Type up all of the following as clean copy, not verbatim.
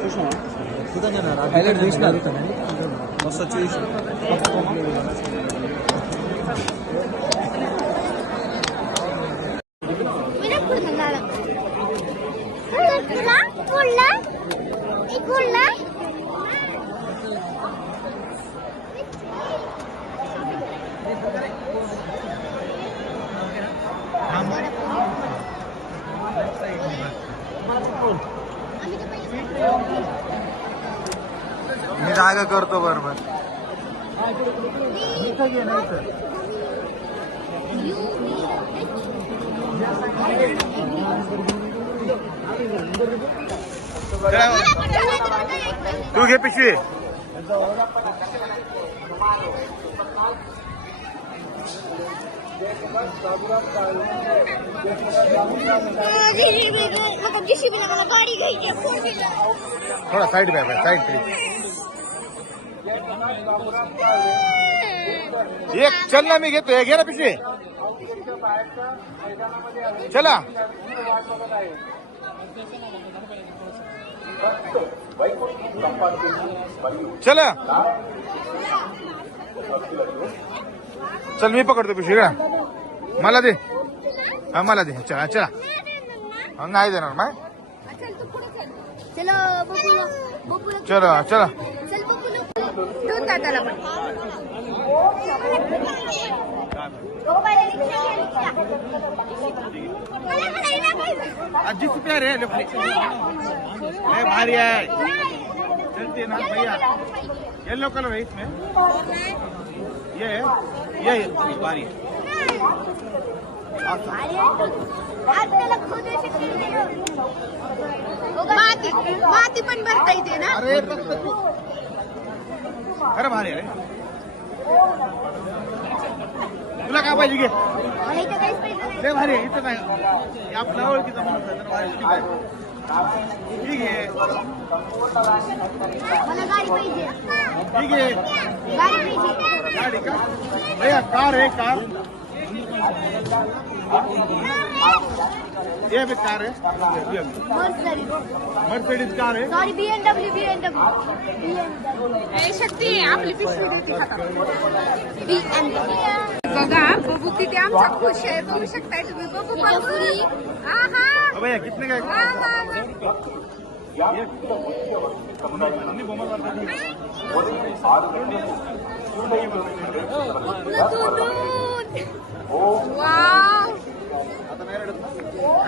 Highlight दिसणार होतं नाही तसंच मी जागा करतो बरोबर तू घे पिशवी थोड़ा साइड पे साइड प्लीज एक चल ना मी घेतो घे ना पिशवी चला चला चल मी पकडतो पिशवी का मला दे हा मला दे चला चला नाही देणार माय चला चला जिस प्यार है भारी है चलती है ना भैया येलो कलर है इसमें ये भारी माती पण भरता येते ना अरे भारी आहे तुला काय पाहिजे घे लय भारी आहे इथं काय आपल्या ओळखीचा माणूस आहे तर भारी ठीक आहे ठीक आहे मला गाडी पाहिजे ठीक आहे गाडी पाहिजे गाडी का भैया कार है कार ये भी कार है मर्सिडीज कार है सॉरी BMW शक्ती आपली पिशवी देते बघा बबू किती आमचा खुश आहे बघू शकताय तुम्ही बबू भैया कितने का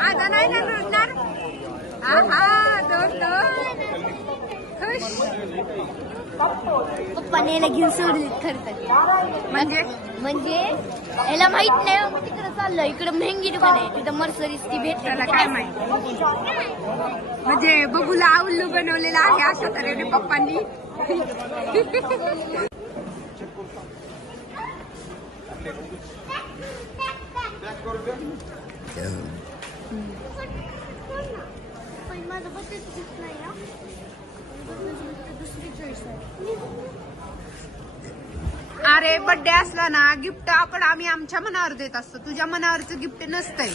आता नाही ना रडणार खुश पप्पाने याला घेऊन सोडली खरं म्हणजे याला माहित नाही मग तिकडे चाललं इकडे मेहंगी दुकान आहे तिथं मर्सरीज ती भेटला काय माहित म्हणजे बबूला उल्लू बनवलेला आहे अशा तऱ्हेने पप्पांनी माझं बसेच दिसत नाही ना दुसरी चॉईस आहे अरे बर्थडे असला ना गिफ्ट आपण आम्ही आमच्या मनावर देत असतो तुझ्या मनावरचं गिफ्ट नसतंय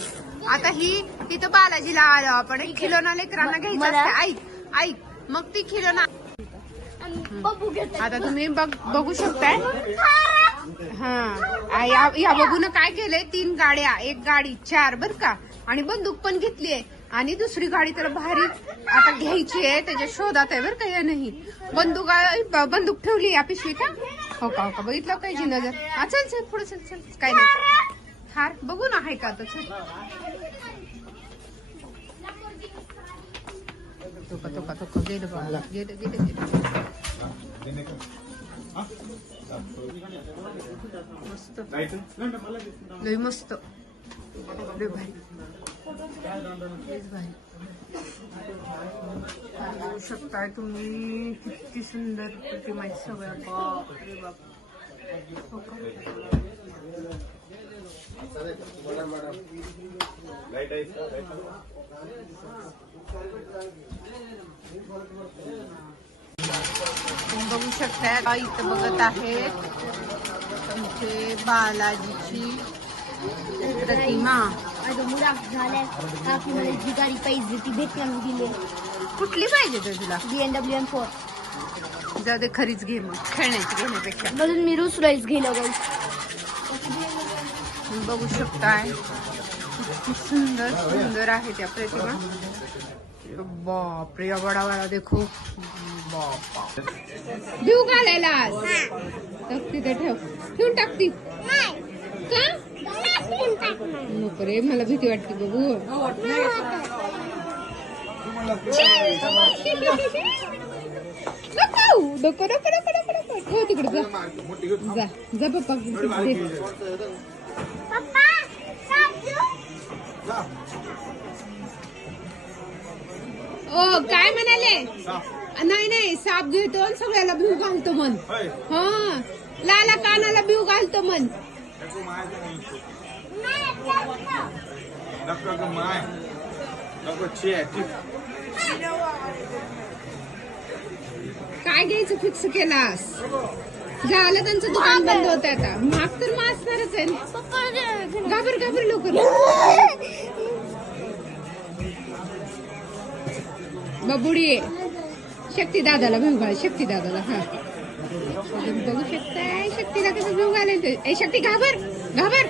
आता ही तिथं बालाजीला आलो आपण एक खिलोना लेकरांना घ्यायचं असतं ऐक मग ती खिलोना आता तुम्ही बघू शकताय हा या बघून काय केलंय 3 गाड्या एक गाडी 4 बर का आणि बंदूक पण घेतलीये आणि दुसरी गाडी तर भारी आता घ्यायची आहे त्याच्या शोधात आहे बरं का या नाही बंदूक ठेवली या पिशवीत हो का बघितलं पाहिजे नजर चल पुढे चल काय नाही थार बघू ना आहे का आता चल तो गेलं मस्त लय मस्त लय भारी बघू शकताय तुम्ही किती सुंदर प्रतिमा आहे सगळ्या बापरे बाप बघू शकताय इथं बघत आहेत तुमचे बालाजीची प्रतिमा माझं मुराफ झालाय काकी मला जी गाडी पाहिजे ती भेटून दिली कुठली पाहिजे तर तुला? BMW M4. जाऊ दे, खरीच घे मग, खेळण्याची घेण्यापेक्षा. म्हणून मी रोज राईस घेलो गाईस. बघू शकताय किती सुंदर सुंदर आहे त्या प्रतिमा. बापरे, बडा बडा देखो. बाप देऊ घालायला तिथे ठेव, ठेवून टाकती का? नको रे, मला भीती वाटते बघू. नको नको नको नको नको नको, हो तिकडे जा जा जा पप्पा दे. ओ काय म्हणाले? नाही नाही, साप घेतो आणि सगळ्याला भिव घालतो मन. हा, लाला कानाला भिव घालतो मन. काय घ्यायचं फिक्स केलास? झालं त्यांचं दुकान बंद होत आता. माग तर मासणारच आहे. घाबर घाबर लवकर. बबुडी शक्ती दादाला भिव घाल, शक्ती दादाला. हा बघू शकताय शक्तीला कसं भिव घालायचं. ए शक्ती घाबर घाबर.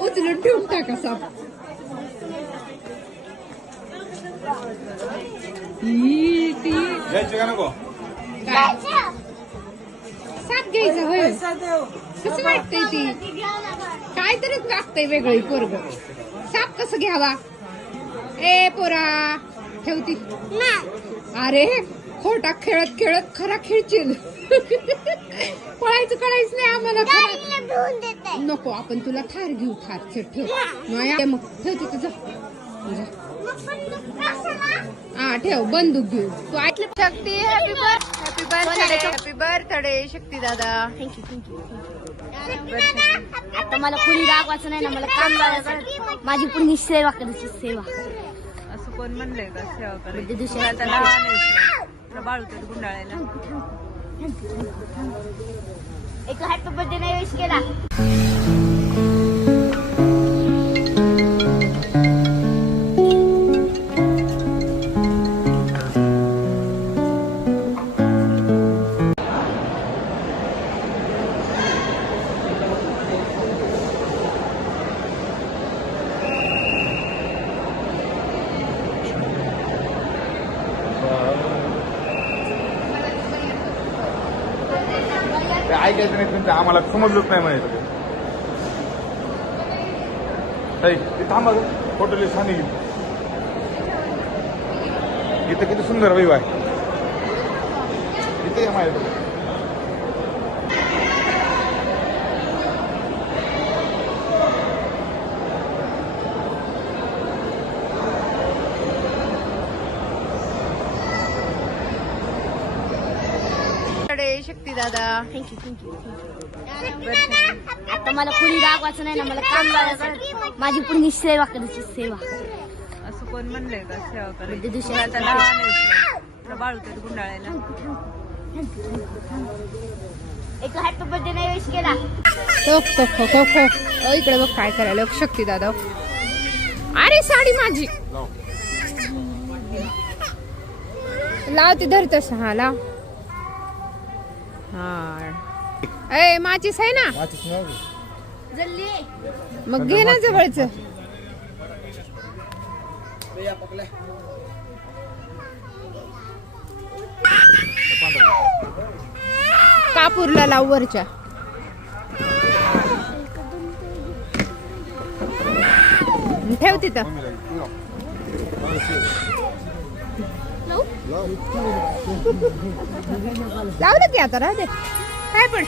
उचलून ठेवून टाका साप. साप घ्यायचा होय? कसं वाटतंय ती? काहीतरीच वागतंय वेगळी पोरग. साप कसं घ्यावा? ए पोरा ठेवती. अरे खोटा खेळत खेळत खरा खेळशील. पळायचं कळायच नाही आम्हाला. नको, आपण तुला थार घेऊ. थार ठेव. मग ठेव तिथं जा. हा ठेव, बंदूक घेऊ. तू ऐकलं? शक्ती हॅपी बर्थडे, हॅपी बर्थडे शक्ती दादा. थँक्यू. आता मला कुणी रागवायचं नाही ना, मला काम करायचं. माझी पूर्ण सेवा करायची, सेवा. असं कोण म्हणलंय का सेवा करायची? दुसऱ्या बाळू तर गुंडाळायला. एक हॅपी बर्थडे नाही विश केला. ऐकायचं नाही तुमचं, आम्हाला समजलंच नाही म्हणायचं. थांबा, फोटो छान येईल. इथं किती सुंदर वैव आहे. इथे माझ्या शक्ती दादा. थँक्यू. आता मला कुणी रागवायचं नाही ना, मला काम करायचं. माझी पूर्ण सेवा करायची, सेवा. असं कोण म्हणलंय का सेवा करायची? दुसऱ्या बाळू तर गुंडाळायला. एक हॅपी बर्थडे नाही विश केला. इकडे बघ काय करायला शक्ती दादा. अरे साडी माझी लावती धरतस. हा लाव. हा ए माचीस आहे ना, जल्ली मग घे ना जवळच. कापूरला लाव वरच्या. ठेव तिथं. लावलं की आता राहू दे. काय पण